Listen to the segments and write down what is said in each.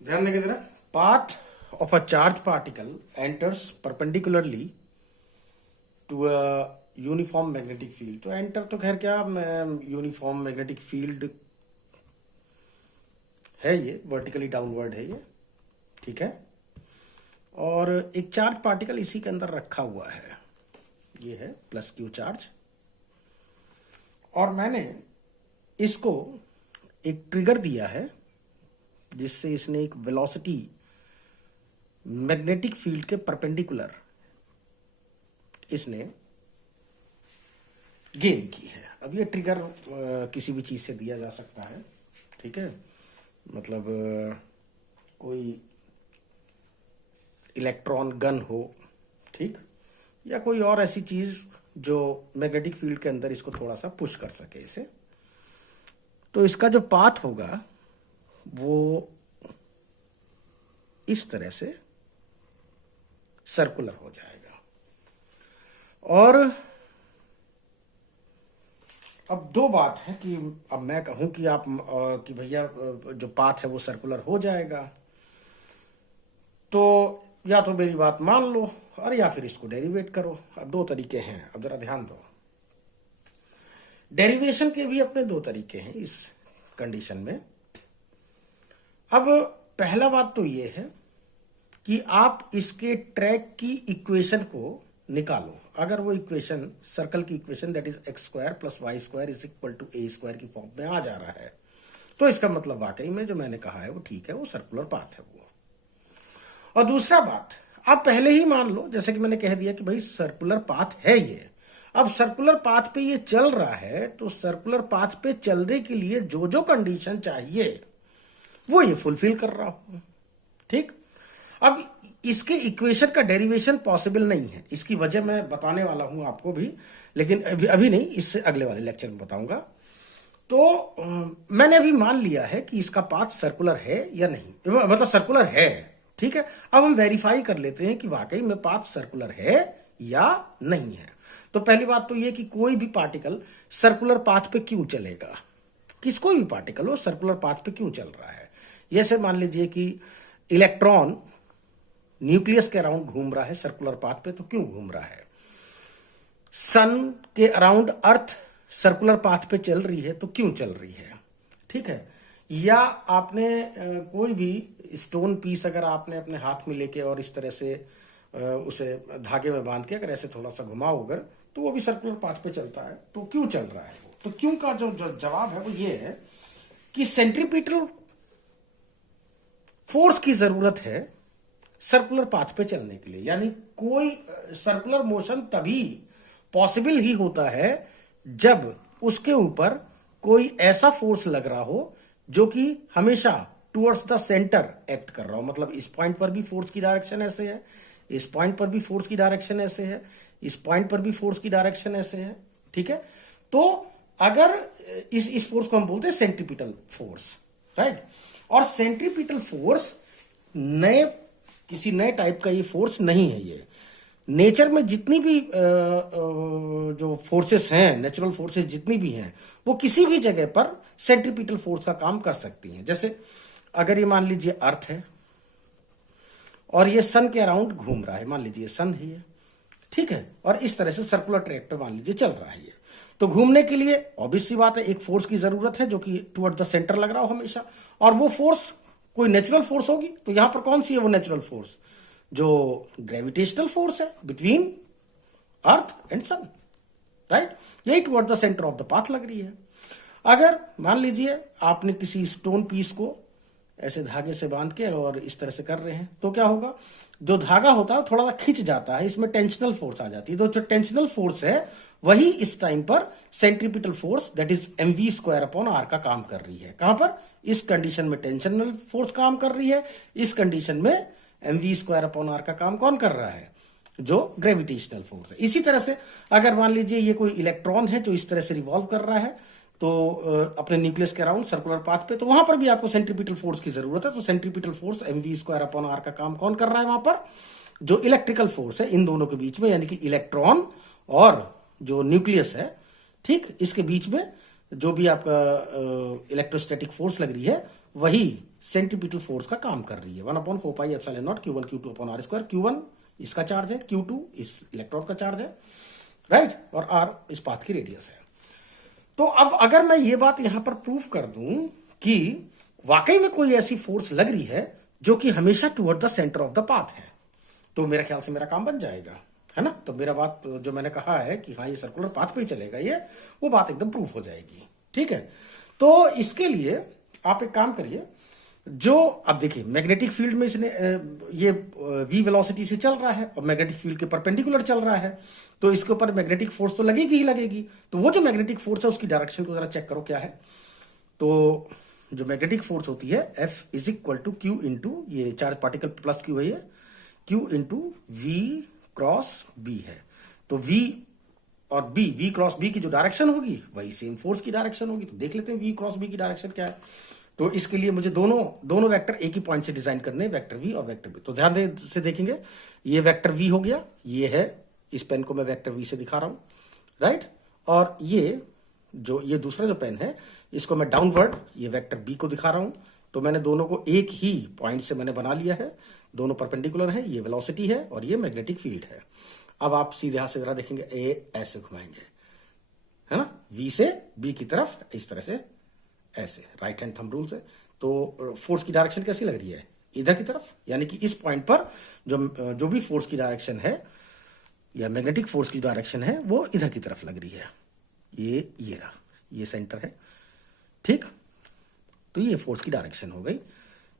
ध्यान देंगे जरा। Path of a charge particle enters perpendicularly to a uniform magnetic field. तो एंटर तो खैर क्या, यूनिफॉर्म मैग्नेटिक फील्ड है, ये वर्टिकली डाउनवर्ड है ये, ठीक है। और एक चार्ज पार्टिकल इसी के अंदर रखा हुआ है, ये है प्लस क्यू चार्ज। और मैंने इसको एक ट्रिगर दिया है जिससे इसने एक वेलोसिटी मैग्नेटिक फील्ड के परपेंडिकुलर इसने गेन की है। अब ये ट्रिगर किसी भी चीज से दिया जा सकता है, ठीक है। मतलब कोई इलेक्ट्रॉन गन हो, ठीक, या कोई और ऐसी चीज जो मैग्नेटिक फील्ड के अंदर इसको थोड़ा सा पुश कर सके इसे। तो इसका जो पाथ होगा वो इस तरह से सर्कुलर हो जाएगा। और अब दो बात है कि अब मैं कहूं कि आप कि भैया जो पाथ है वो सर्कुलर हो जाएगा, तो या तो मेरी बात मान लो और या फिर इसको डेरिवेट करो। अब दो तरीके हैं, अब जरा ध्यान दो। डेरिवेशन के भी अपने दो तरीके हैं इस कंडीशन में। अब पहला बात तो ये है कि आप इसके ट्रैक की इक्वेशन को निकालो। अगर वो इक्वेशन सर्कल की equation that is x square plus y square is equal to a square की फॉर्म में आ जा रहा है, तो इसका मतलब वाकई में जो मैंने कहा है वो ठीक है, वो सर्कुलर पाथ है वो। और दूसरा बात, आप पहले ही मान लो, जैसे कि मैंने कह दिया कि भाई सर्कुलर पाथ है ये। अब सर्कुलर पाथ पे ये चल रहा है, तो सर्कुलर पाथ पे चलने के लिए जो जो कंडीशन चाहिए वो ये फुलफिल कर रहा हूं, ठीक। अब इसके इक्वेशन का डेरिवेशन पॉसिबल नहीं है, इसकी वजह मैं बताने वाला हूं आपको भी, लेकिन अभी नहीं, इससे अगले वाले लेक्चर में बताऊंगा। तो मैंने अभी मान लिया है कि इसका पाथ सर्कुलर है या नहीं, मतलब सर्कुलर है, ठीक है। अब हम वेरीफाई कर लेते हैं कि वाकई में पाथ सर्कुलर है या नहीं है। तो पहली बात तो यह कि कोई भी पार्टिकल सर्कुलर पाथ पे क्यों चलेगा, कोई भी पार्टिकल हो सर्कुलर पाथ पे क्यों चल रहा है। जैसे मान लीजिए कि इलेक्ट्रॉन न्यूक्लियस के अराउंड घूम रहा है सर्कुलर पाथ पे, तो क्यों घूम रहा है। सन के अराउंड अर्थ सर्कुलर पाथ पे चल रही है, तो क्यों चल रही है, ठीक है। या आपने कोई भी स्टोन पीस अगर आपने अपने हाथ में लेके और इस तरह से उसे धागे में बांध के अगर ऐसे थोड़ा सा घुमाओ अगर, तो वो भी सर्कुलर पाथ पे चलता है। तो क्यों चल रहा है वो, तो क्यों का जो जवाब है वो ये है कि सेंट्रीपिटल फोर्स की जरूरत है सर्कुलर पाथ पे चलने के लिए। यानी कोई सर्कुलर मोशन तभी पॉसिबल ही होता है जब उसके ऊपर कोई ऐसा फोर्स लग रहा हो जो कि हमेशा टुवर्ड्स द सेंटर एक्ट कर रहा हो। मतलब इस पॉइंट पर भी फोर्स की डायरेक्शन ऐसे है, इस पॉइंट पर भी फोर्स की डायरेक्शन ऐसे है, इस पॉइंट पर भी फोर्स की डायरेक्शन ऐसे है, ठीक है। तो अगर इस फोर्स को हम बोलते हैं सेंट्रीपिटल फोर्स, राइट। और सेंट्रीपिटल फोर्स किसी नए टाइप का ये फोर्स नहीं है। ये नेचर में जितनी भी जो फोर्सेस हैं, नेचुरल फोर्सेस जितनी भी हैं, वो किसी भी जगह पर सेंट्रीपिटल फोर्स का काम कर सकती हैं। जैसे अगर ये मान लीजिए अर्थ है और ये सन के अराउंड घूम रहा है, मान लीजिए सन है ये, ठीक है, और इस तरह से सर्कुलर ट्रैक पे मान लीजिए चल रहा है ये, तो घूमने के लिए ऑब्वियस सी बात है एक फोर्स की जरूरत है जो कि टुवर्ड द सेंटर लग रहा हो हमेशा। और वो फोर्स कोई नेचुरल फोर्स होगी, तो यहां पर कौन सी है वो नेचुरल फोर्स, जो ग्रेविटेशनल फोर्स है between earth and sun, right. यही toward the centre of the path लग रही है। अगर मान लीजिए आपने किसी स्टोन पीस को ऐसे धागे से बांध के और इस तरह से कर रहे हैं, तो क्या होगा, जो धागा होता है थोड़ा सा खिंच जाता है, इसमें टेंशनल फोर्स आ जाती है। तो जो टेंशनल फोर्स है वही इस टाइम पर centripetal force that is mv square upon r का काम कर रही है। कहां पर, इस कंडीशन में टेंशनल फोर्स काम कर रही है, इस कंडीशन में mv स्क्वायर अपॉन आर का काम कौन कर रहा है, जो ग्रेविटेशनल फोर्स है। इसी तरह से अगर मान लीजिए ये कोई इलेक्ट्रॉन है जो इस तरह से रिवॉल्व कर रहा है, तो अपने न्यूक्लियस के अराउंड सर्कुलर पाथ पे, तो वहां पर भी आपको सेंट्रीपिटल फोर्स की जरूरत है। तो centripetal force mv square upon r का काम कौन कर रहा है वहां पर, जो इलेक्ट्रिकल फोर्स है इन दोनों के बीच में, यानी कि इलेक्ट्रॉन और जो न्यूक्लियस है, ठीक, इसके बीच में जो भी आपका इलेक्ट्रोस्टैटिक फोर्स लग रही है वही सेंट्रीपिटल फोर्स का काम कर रही है। 1/4πε0 Q1 Q2/r²। Q1 इसका चार्ज है, Q2 इस इलेक्ट्रोड का चार्ज है, राइट, और R इस पाथ की रेडियस है। तो अब अगर मैं ये बात यहां पर प्रूफ कर दूं कि वाकई में कोई ऐसी फोर्स लग रही है जो कि हमेशा toward the centre of the path है, तो मेरे ख्याल से मेरा काम बन जाएगा, है ना। तो मेरा बात जो मैंने कहा है कि हाँ ये सर्कुलर पाथ पे ही चलेगा, ये वो बात एकदम प्रूफ हो जाएगी, ठीक है। तो इसके लिए आप एक काम करिए, जो अब देखिए मैग्नेटिक फील्ड में इसने ये v वेलोसिटी से चल रहा है और मैग्नेटिक फील्ड के परपेंडिकुलर चल रहा है, तो इसके ऊपर मैग्नेटिक फोर्स तो लगेगी ही लगेगी। तो वो जो मैग्नेटिक फोर्स है उसकी डायरेक्शन को जरा चेक करो क्या है। तो जो मैग्नेटिक फोर्स होती है F is equal to q into, ये चार्ज पार्टिकल प्लस क्यू है, ये Q into v cross b है। तो V और V क्रॉस बी की जो डायरेक्शन होगी वही सेम फोर्स की डायरेक्शन होगी। तो देख लेते हैं V क्रॉस बी की डायरेक्शन क्या है। तो इसके लिए मुझे दोनों वेक्टर एक ही पॉइंट से डिजाइन करने, वेक्टर V और वेक्टर B। तो ध्यान से देखेंगे, ये वेक्टर V हो गया, ये है, इस पेन को मैं वेक्टर V से दिखा रहा हूं, राइट। और ये दूसरा जो पेन है इसको मैं डाउनवर्ड ये वेक्टर B को दिखा रहा हूं। तो मैंने दोनों को एक ही पॉइंट से मैंने बना लिया है, दोनों परपेंडिकुलर है, ये वेलोसिटी है और ये मैग्नेटिक फील्ड है। अब आप सीधे हाथ से जरा देखेंगे, ए ऐसे घुमाएंगे, है ना, V से B की तरफ इस तरह से, ऐसे राइट हैंड थंब रूल से। तो फोर्स की डायरेक्शन कैसी लग रही है, इधर की तरफ, यानी कि इस पॉइंट पर जो भी फोर्स की डायरेक्शन है या मैग्नेटिक फोर्स की डायरेक्शन है वो इधर की तरफ लग रही है। ये रहा, ये सेंटर है, ठीक। तो ये फोर्स की डायरेक्शन हो गई।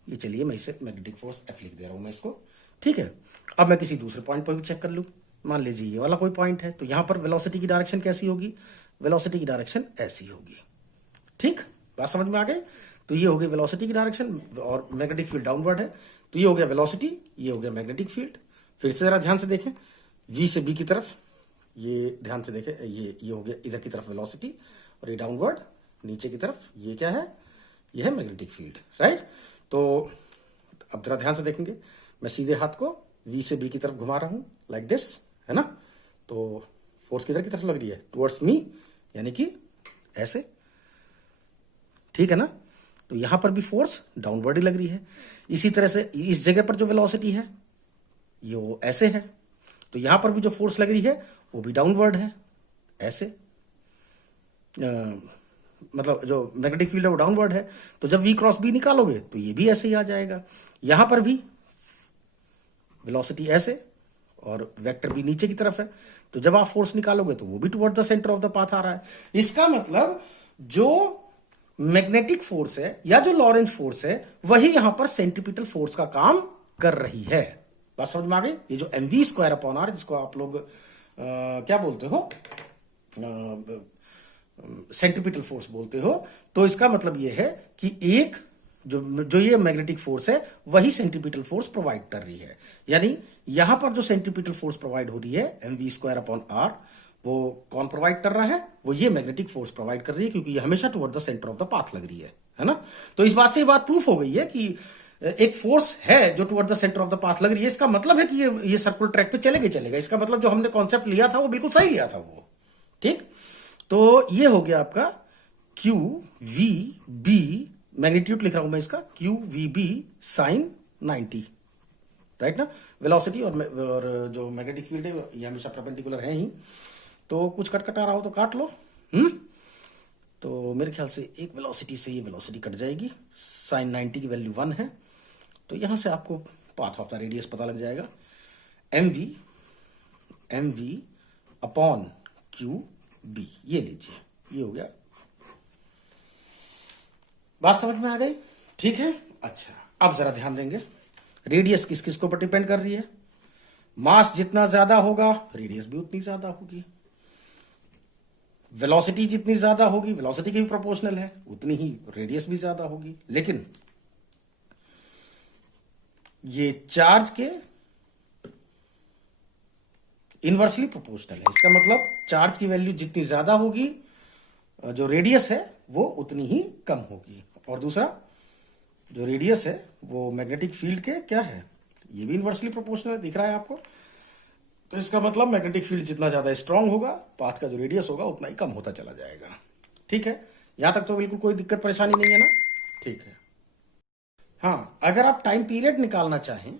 ये चलिए मैं इसे मैग्नेटिक फोर्स F लिख दे रहा हूं मैं इसको, ठीक है। अब मैं किसी दूसरे पॉइंट पर भी चेक कर लूं, मान लीजिए ये वाला कोई पॉइंट है, तो यहां पर वेलोसिटी की डायरेक्शन कैसी होगी, वेलोसिटी की डायरेक्शन ऐसी होगी, ठीक। बात समझ में आ गई। तो ये हो गई वेलोसिटी की डायरेक्शन और मैग्नेटिक फील्ड डाउनवर्ड है। तो ये हो गया वेलोसिटी, ये हो गया मैग्नेटिक फील्ड। फिर से जरा ध्यान से देखें, V से B की तरफ, ये ध्यान से देखें, ये हो गया इधर की तरफ वेलोसिटी और ये डाउनवर्ड नीचे की तरफ, ये क्या है, ये है मैग्नेटिक फील्ड, राइट। तो अब जरा ध्यान से देखेंगे, मैं सीधे हाथ को V से B की तरफ घुमा रहा हूं लाइक दिस, है ना। तो फोर्स किधर की तरफ लग रही है, टुवर्ड्स मी, यानी कि ऐसे, ठीक है ना। तो यहां पर भी फोर्स डाउनवर्ड ही लग रही है। इसी तरह से इस जगह पर जो वेलोसिटी है ये वो ऐसे है, तो यहां पर भी जो फोर्स लग रही है वो भी डाउनवर्ड है, ऐसे, मतलब जो मैग्नेटिक फील्ड है वो डाउनवर्ड है। तो जब V क्रॉस B निकालोगे तो ये भी ऐसे ही आ जाएगा। यहां पर भी वेलोसिटी ऐसे और वेक्टर भी नीचे की तरफ है, तो जब आप फोर्स निकालोगे तो वो भी toward the centre of the path आ रहा है। इसका मतलब जो मैग्नेटिक फोर्स है या जो लॉरेंट फोर्स है वही यहां पर सेंट्रीपिटल फोर्स का काम कर रही है। बात समझ में आ गई। ये जो mv²/r, जिसको आप लोग क्या बोलते हो, सेंट्रीपिटल फोर्स बोलते हो, तो इसका मतलब ये है कि एक जो ये मैग्नेटिक फोर्स है वही सेंट्रीपिटल फोर्स प्रोवाइड कर रही है। यानी यहां पर जो सेंट्रीपिटल फोर्स प्रोवाइड हो रही है mv²/r, वो कौन प्रोवाइड कर रहा है, वो ये मैग्नेटिक फोर्स प्रोवाइड कर रही है, क्योंकि ये हमेशा toward the centre of the path लग रही है ना। तो इस बात से ये बात प्रूफ हो गई है कि एक फोर्स है जो toward the centre of the path लग रही है। इसका मतलब है कि ये सर्कुलर ट्रैक पे चलेगा। इसका मतलब जो हमने कॉन्सेप्ट लिया था वो बिल्कुल सही लिया था वो, ठीक। तो ये हो गया आपका क्यू वी बी, मैग्नीट्यूड लिख रहा हूं मैं इसका, q v b sine 90, right ना। वेलोसिटी और जो मैग्नेटिक फील्ड है ये हमेशा परपेंडिकुलर है ही। तो कुछ कट आ रहा हो तो काट लो। तो मेरे ख्याल से एक वेलोसिटी से ये वेलोसिटी कट जाएगी, साइन 90 की वैल्यू 1 है। तो यहां से आपको पाथ ऑफ द रेडियस पता लग जाएगा, m v upon q b. ये लीजिए, ये हो गया। बात समझ में आ गई, ठीक है। अच्छा, अब जरा ध्यान देंगे, रेडियस किस किस के ऊपर डिपेंड कर रही है। मास जितना ज्यादा होगा रेडियस भी उतनी ज्यादा होगी, वेलोसिटी जितनी ज्यादा होगी, वेलोसिटी की भी प्रोपोर्शनल है, उतनी ही रेडियस भी ज्यादा होगी। लेकिन ये चार्ज के इनवर्सली प्रोपोर्शनल है। इसका मतलब चार्ज की वैल्यू जितनी ज्यादा होगी, जो रेडियस है वो उतनी ही कम होगी। और दूसरा, जो रेडियस है वो मैग्नेटिक फील्ड के क्या है, ये भी इनवर्सली प्रोपोर्शनल दिख रहा है आपको। तो इसका मतलब मैग्नेटिक फील्ड जितना ज्यादा स्ट्रांग होगा, पाथ का जो रेडियस होगा उतना ही कम होता चला जाएगा, ठीक है। यहां तक तो बिल्कुल कोई दिक्कत परेशानी नहीं है ना, ठीक है। हाँ, अगर आप टाइम पीरियड निकालना चाहें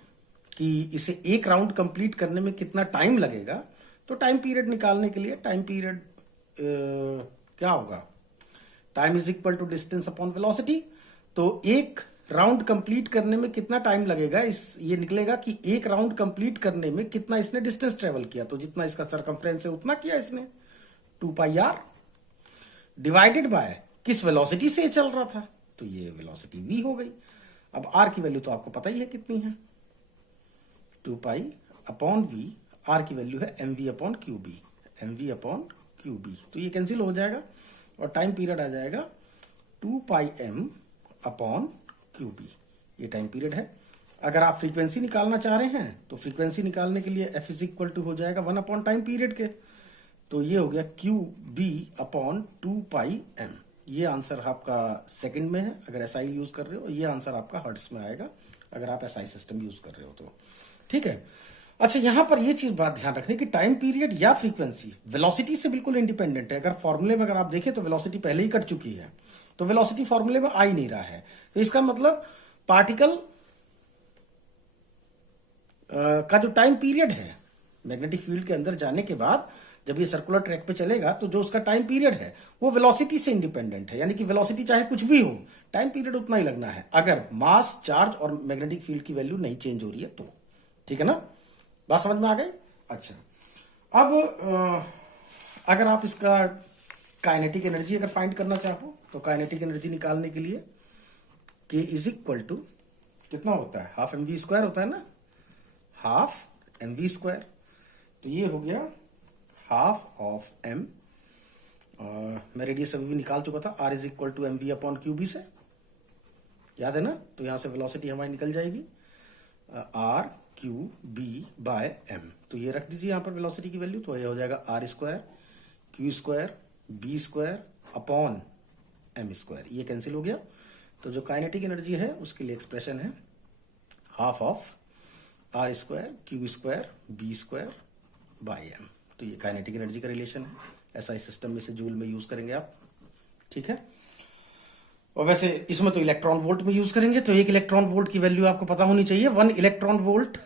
कि इसे एक राउंड कंप्लीट करने में कितना टाइम लगेगा, तो टाइम पीरियड निकालने के लिए टाइम पीरियड क्या होगा, time is equal to distance upon velocity. तो एक राउंड कंप्लीट करने में कितना टाइम लगेगा, इस ये निकलेगा कि एक राउंड कंप्लीट करने में कितना इसने डिस्टेंस ट्रेवल किया, तो जितना इसका सरकमफ्रेंस है उतना किया इसने, 2πr डिवाइडेड बाय किस वेलोसिटी से चल रहा था, तो ये वेलोसिटी v हो गई। अब r की वैल्यू तो आपको पता ही है कितनी है, 2π अपॉन v, r की वैल्यू है mv upon q b, mv upon q b, तो ये कैंसिल हो जाएगा और टाइम पीरियड आ जाएगा 2πm अपॉन क्यूबी, ये टाइम पीरियड है। अगर आप फ्रीक्वेंसी निकालना चाह रहे हैं तो फ्रीक्वेंसी निकालने के लिए f इज इक्वल टू हो जाएगा 1 अपॉन टाइम पीरियड के, तो ये हो गया क्यूबी अपॉन 2πm। ये आंसर आपका सेकंड में है अगर एसआई यूज कर रहे हो, ये आंसर आपका हर्ट्ज में आएगा अगर आप एसआई सिस्टम यूज कर रहे हो तो, ठीक है। अच्छा, यहां पर ये चीज बात ध्यान रखने की टाइम पीरियड या फ्रीक्वेंसी वेलोसिटी से बिल्कुल इंडिपेंडेंट है। अगर फॉर्मूले में अगर आप देखें तो वेलोसिटी पहले ही कट चुकी है, तो वेलोसिटी फॉर्मूले में आ ही नहीं रहा है, तो इसका मतलब पार्टिकल का जो टाइम पीरियड है मैग्नेटिक फील्ड के अंदर जाने के बाद जब ये सर्कुलर ट्रैक पे चलेगा तो जो उसका टाइम पीरियड है वो वेलोसिटी से इंडिपेंडेंट है, यानी कि वेलोसिटी चाहे कुछ भी हो टाइम पीरियड उतना ही लगना है, अगर मास, चार्ज और मैग्नेटिक फील्ड की वैल्यू नहीं चेंज हो रही है तो, ठीक है ना, बात समझ में आ गई। अच्छा, अब अगर आप इसका काइनेटिक एनर्जी अगर फाइंड करना चाहो तो काइनेटिक एनर्जी निकालने के लिए k इज इक्वल टू कितना होता है, हाफ mv स्क्वायर होता है ना, हाफ mv स्क्वायर, तो ये हो गया हाफ ऑफ m, मैं रेडियस अभी भी निकाल चुका था, r is equal to mv upon q b से, याद है ना, तो यहां से वेलोसिटी हमारी निकल जाएगी r q b by m, तो ये रख दीजिए यहां पर वेलोसिटी की वैल्यू, तो ये हो जाएगा r square q square b square upon m square, ये कैंसिल हो गया। तो जो काइनेटिक एनर्जी है उसके लिए एक्सप्रेशन है half of r square q square b square by m, तो ये काइनेटिक एनर्जी का रिलेशन है, एसआई सिस्टम में इसे जूल में यूज करेंगे आप, ठीक है। और वैसे इसमें तो इलेक्ट्रॉन वोल्ट में यूज करेंगे, तो एक इलेक्ट्रॉन वोल्ट की वैल्यू आपको पता होनी चाहिए, 1 इलेक्ट्रॉन वोल्ट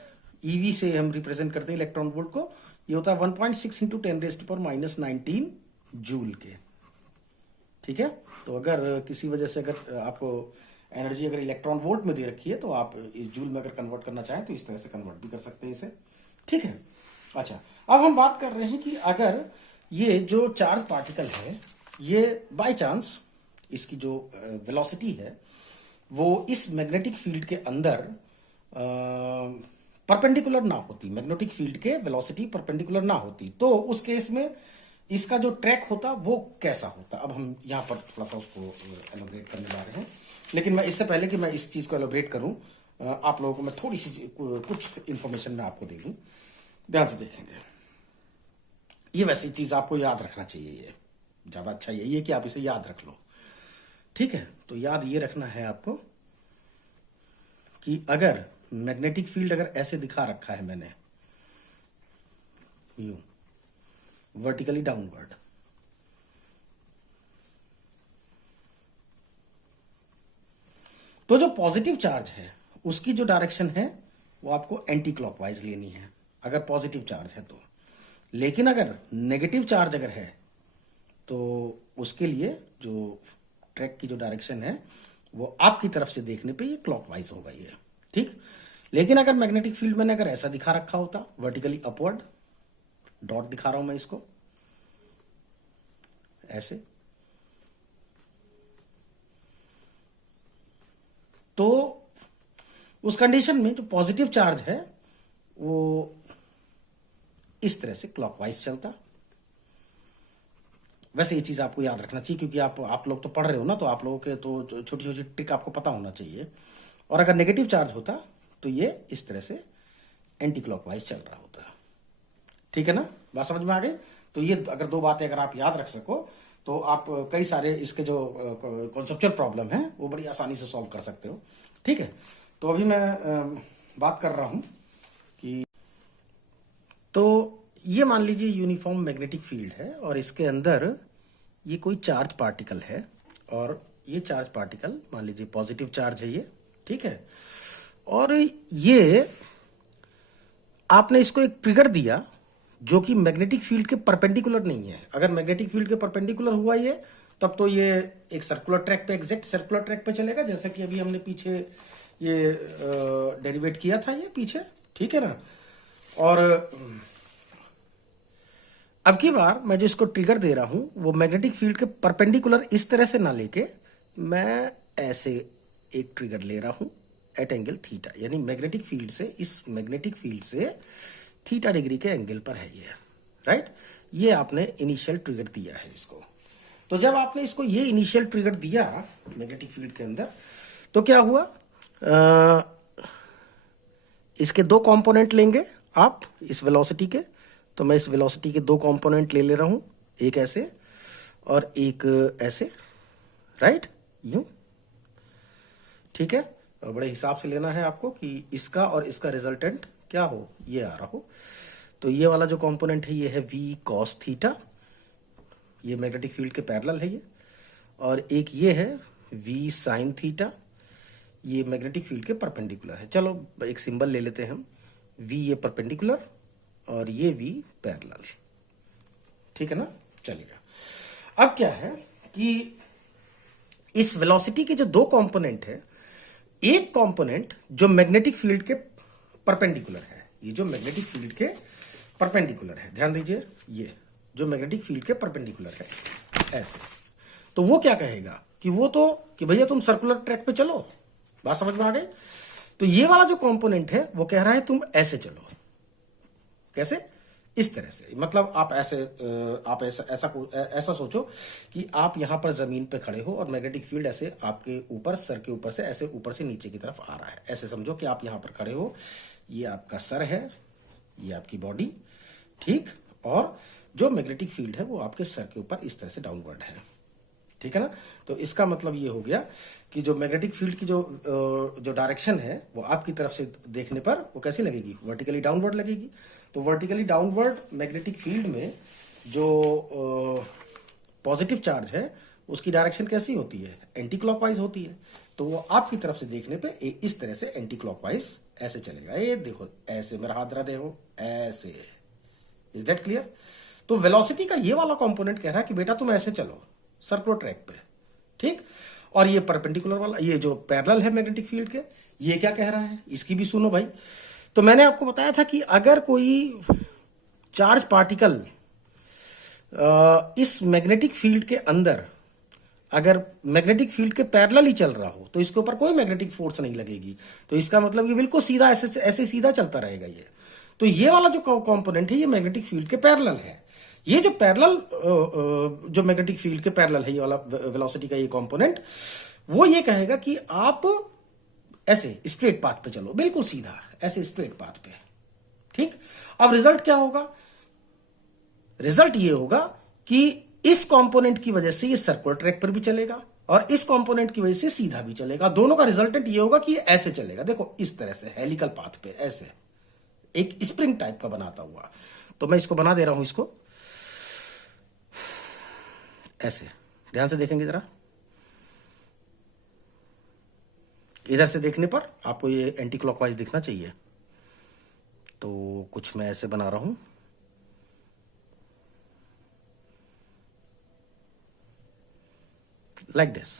ईवी से हम रिप्रेजेंट करते हैं इलेक्ट्रॉन वोल्ट को, ये होता है 1.6 इंटू 10⁻⁻19 जूल के, ठीक है। तो अगर किसी वजह से अगर आपको एनर्जी अगर इलेक्ट्रॉन वोल्ट में दे रखी है तो आप जूल में अगर कन्वर्ट करना चाहें तो इस तरह से कन्वर्ट भी कर सकते हैं इसे, ठीक है। अच्छा, अब हम बात कर रहे हैं कि अगर ये जो चार्ज पार्टिकल है ये बाय चांस इसकी जो वेलोसिटी है वो इस मैग्नेटिक फील्ड के अंदर परपेंडिकुलर ना होती, मैग्नेटिक फील्ड के वेलोसिटी परपेंडिकुलर ना होती, तो उस केस में इसका जो ट्रैक होता वो कैसा होता। अब हम यहां पर थोड़ा सा उसको एलोब्रेट करने जा रहे हैं, लेकिन मैं इससे पहले कि मैं इस चीज को एलोब्रेट करूं आप लोगों को मैं थोड़ी सी कुछ इंफॉर्मेशन मैं आपको दे दूं, ध्यान से देखेंगे। ये वैसी चीज आपको याद रखना चाहिए, ये ज्यादा अच्छा यही है कि आप इसे याद रख लो, ठीक है। तो याद ये रखना है आपको कि अगर मैग्नेटिक फील्ड अगर ऐसे दिखा रखा है मैंने यूं वर्टिकली डाउनवर्ड, तो जो पॉजिटिव चार्ज है उसकी जो डायरेक्शन है वो आपको एंटी क्लॉकवाइज लेनी है अगर पॉजिटिव चार्ज है तो, लेकिन अगर नेगेटिव चार्ज अगर है तो उसके लिए जो ट्रैक की जो डायरेक्शन है वो आपकी तरफ से देखने पे ये क्लॉकवाइज होगा ये, ठीक। लेकिन अगर मैग्नेटिक फील्ड मैंने अगर ऐसा दिखा रखा होता वर्टिकली अपवर्ड, डॉट दिखा रहा हूं मैं इसको ऐसे, तो उस कंडीशन में जो पॉजिटिव चार्ज है वो इस तरह से क्लॉकवाइज चलता। वैसे ये चीज आपको याद रखना चाहिए क्योंकि आप लोग तो पढ़ रहे हो ना, तो आप लोगों के तो छोटी छोटी ट्रिक आपको पता होना चाहिए। और अगर नेगेटिव चार्ज होता तो ये इस तरह से एंटी क्लॉकवाइज चल रहा होता, ठीक है ना, बात समझ में आ गई। तो ये अगर दो बातें अगर आप याद रख सको तो आप कई सारे इसके जो कॉन्सेप्चुअल प्रॉब्लम है वो बड़ी आसानी से सॉल्व कर सकते हो, ठीक है। तो अभी मैं बात कर रहा हूं कि तो ये मान लीजिए यूनिफॉर्म मैग्नेटिक फील्ड है और इसके अंदर ये कोई चार्ज पार्टिकल है और ये चार्ज पार्टिकल मान लीजिए पॉजिटिव चार्ज है ये, ठीक है। और ये आपने इसको एक ट्रिगर दिया जो कि मैग्नेटिक फील्ड के परपेंडिकुलर नहीं है। अगर मैग्नेटिक फील्ड के परपेंडिकुलर हुआ ये, तब तो ये एक सर्कुलर ट्रैक पे, एग्जैक्ट सर्कुलर ट्रैक पे चलेगा, जैसे कि अभी हमने पीछे ये डेरिवेट किया था ये पीछे, ठीक है ना। और अब की बार मैं जो इसको ट्रिगर दे रहा हूं वो मैग्नेटिक फील्ड के परपेंडिकुलर इस तरह से ना लेके मैं ऐसे एक ट्रिगर ले रहा हूं एट एंगल थीटा, यानी मैग्नेटिक फील्ड से, इस मैग्नेटिक फील्ड से थीटा डिग्री के एंगल पर है ये, राइट। ये आपने इनिशियल ट्रिगर दिया है इसको। तो जब आपने इसको ये इनिशियल ट्रिगर दिया मैग्नेटिक फील्ड के अंदर, तो क्या हुआ, इसके दो कंपोनेंट लेंगे आप इस वेलोसिटी के। तो मैं इस वेलोसिटी के दो कंपोनेंट ले रहा हूं, एक ऐसे और एक ऐसे, राइट, यूं, ठीक है। और बड़े हिसाब से लेना है आपको कि इसका और इसका रिजल्टेंट क्या हो, ये आ रहा हो। तो ये वाला जो कंपोनेंट है ये है v cos थीटा, ये मैग्नेटिक फील्ड के पैरेलल है ये। और एक ये है v sin थीटा, ये मैग्नेटिक फील्ड के परपेंडिकुलर है। चलो एक सिंबल ले लेते हैं हम, v ये परपेंडिकुलर और ये v पैरेलल, ठीक है ना। चलिए अब क्या है कि इस वेलोसिटी के जो दो कंपोनेंट है, एक कंपोनेंट जो मैग्नेटिक फील्ड के परपेंडिकुलर है, ये जो मैग्नेटिक फील्ड के परपेंडिकुलर है, ध्यान दीजिए, ये जो मैग्नेटिक फील्ड के परपेंडिकुलर है ऐसे, तो वो क्या कहेगा कि वो तो कि भैया तुम सर्कुलर ट्रैक पे चलो, बात समझ में आ गई। तो ये वाला जो कंपोनेंट है वो कह रहा है तुम ऐसे चलो, कैसे, इस तरह से, मतलब आप ऐसे आप ऐसा सोचो कि आप यहां पर जमीन पे खड़े हो और मैग्नेटिक फील्ड ऐसे आपके ऊपर, सर के ऊपर से ऐसे ऊपर से नीचे की तरफ आ रहा है। ऐसे समझो कि आप यहां पर खड़े हो, ये आपका सर है, ये आपकी बॉडी, ठीक, और जो मैग्नेटिक फील्ड है वो आपके सर के ऊपर इस तरह से डाउनवर्ड है, ठीक है ना। तो इसका मतलब ये हो गया कि जो मैग्नेटिक फील्ड की जो डायरेक्शन है वो आपकी तरफ से देखने पर वो कैसी लगेगी, वर्टिकली डाउनवर्ड लगेगी। तो वर्टिकली डाउनवर्ड मैग्नेटिक फील्ड में जो पॉजिटिव चार्ज है उसकी डायरेक्शन कैसी होती है, एंटी क्लॉकवाइज होती है। तो वो आपकी तरफ से देखने पे इस तरह से एंटी क्लॉकवाइज ऐसे चलेगा, ये देखो ऐसे, मेरा हाथ जरा देखो ऐसे, इज दैट क्लियर। तो वेलोसिटी का ये वाला कंपोनेंट कह रहा है कि बेटा तुम ऐसे चलो सर्कुलर ट्रैक पे, ठीक। और ये परपेंडिकुलर वाला, ये जो पैरेलल है मैग्नेटिक फील्ड के, ये क्या कह रहा है, इसकी भी सुनो भाई। तो मैंने आपको बताया था कि अगर कोई चार्ज पार्टिकल इस मैग्नेटिक फील्ड के अंदर, अगर मैग्नेटिक फील्ड के पैरेलल ही चल रहा हो तो इसके ऊपर कोई मैग्नेटिक फोर्स नहीं लगेगी। तो इसका मतलब ये बिल्कुल सीधा ऐसे ऐसे सीधा चलता रहेगा ये। तो ये वाला जो कंपोनेंट है ये मैग्नेटिक फील्ड के पैरेलल है। ये जो पैरेलल, जो मैग्नेटिक फील्ड के पैरेलल है ये वाला वेलोसिटी का ये कंपोनेंट, वो ये कहेगा कि आप ऐसे स्ट्रेट पाथ पे चलो, बिल्कुल सीधा ऐसे स्ट्रेट पाथ पे, ठीक। अब रिजल्ट क्या होगा, रिजल्ट ये होगा कि इस कंपोनेंट की वजह से ये सर्कुलर ट्रैक पर भी चलेगा और इस कंपोनेंट की वजह से सीधा भी चलेगा। दोनों का रिजल्टेंट ये होगा कि ये ऐसे चलेगा, देखो इस तरह से हेलिकल पाथ पे, ऐसे एक स्प्रिंग टाइप का बनाता हुआ। तो मैं इसको बना दे रहा हूं, इसको ऐसे, ध्यान से देखेंगे जरा, इधर से देखने पर आपको ये एंटी क्लॉकवाइज दिखना चाहिए। तो कुछ मैं ऐसे बना रहा हूं, लाइक दिस,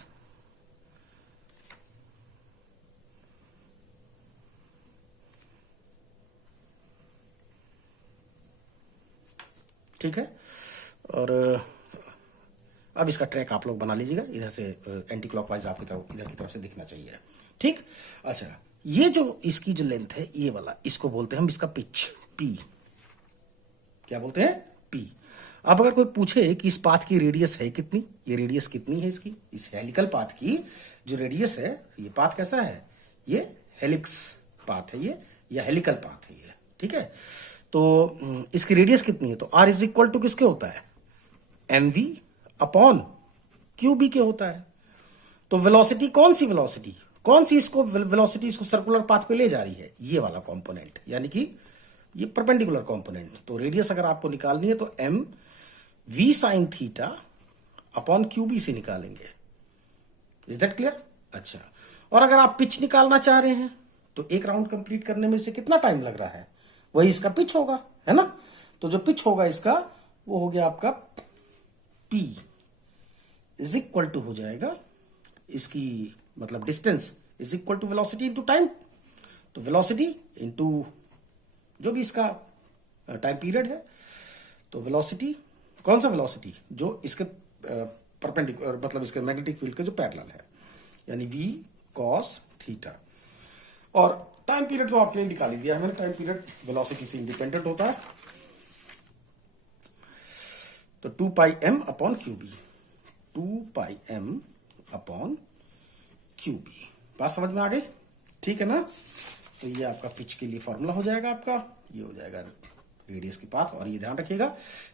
ठीक है। और अब इसका ट्रैक आप लोग बना लीजिएगा, इधर से एंटी क्लॉकवाइज आपकी तरफ, इधर की तरफ से दिखना चाहिए, ठीक। अच्छा, ये जो इसकी जो लेंथ है ये वाला, इसको बोलते हैं हम, इसका पिच, पी, क्या बोलते हैं, पी। अब अगर कोई पूछे कि इस पाथ की रेडियस है कितनी, ये रेडियस कितनी है इसकी, इस हेलिकल पाथ की जो रेडियस है, ये पाथ कैसा है, ये हेलिक्स पाथ है ये, या हेलिकल पाथ है ये, ठीक है। तो इसकी रेडियस कितनी है, तो आर इज इक्वल टू किसके होता है, m v upon q b के होता है। तो वेलोसिटी, कौन सी वेलोसिटी, कौन सी इसको वेलोसिटी इसको सर्कुलर पाथ पे ले जा रही है, ये वाला कंपोनेंट, यानी कि ये परपेंडिकुलर कंपोनेंट। तो रेडियस अगर आपको निकालनी है तो m v sine theta upon q b से निकालेंगे, इज दैट क्लियर। अच्छा, और अगर आप पिच निकालना चाह रहे हैं तो एक राउंड कंप्लीट करने में से कितना टाइम लग रहा है, वही इसका पिच होगा, है ना। तो जो पिच होगा इसका वो हो गया आपका P इज इक्वल टू हो जाएगा इसकी मतलब distance is equal to velocity into time. तो वेलोसिटी इंटू जो भी इसका टाइम पीरियड है, तो वेलोसिटी कौन सा वेलोसिटी, जो इसके परपेंडिकुलर मतलब इसके मैग्नेटिक फील्ड के जो पैरेलल है, यानी v cos थीटा। और टाइम पीरियड तो आपने निकाल ही दिया है मैंने, टाइम पीरियड वेलोसिटी से इंडिपेंडेंट होता है। तो 2 पाई m अपॉन क्यू बी, 2 पाई m अपॉन क्यू बी। बात समझ में आ गई, ठीक है ना। तो ये आपका पिच के लिए फॉर्मूला हो जाएगा आपका, ये हो जाएगा रेडियस की पाथ। और ये ध्यान रखिएगा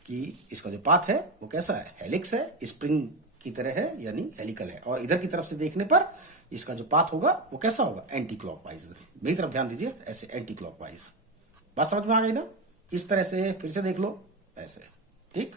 कि इसका जो पाथ है वो कैसा है, हेलिक्स है, स्प्रिंग की तरह है यानी हेलिकल है। और इधर की तरफ से देखने पर इसका जो पाथ होगा वो कैसा होगा, एंटी क्लॉकवाइज। मेरी तरफ ध्यान दीजिए, ऐसे एंटी क्लॉकवाइज। बात समझ में आ गई ना। इस तरह से फिर से देख लो, ऐसे, ठीक।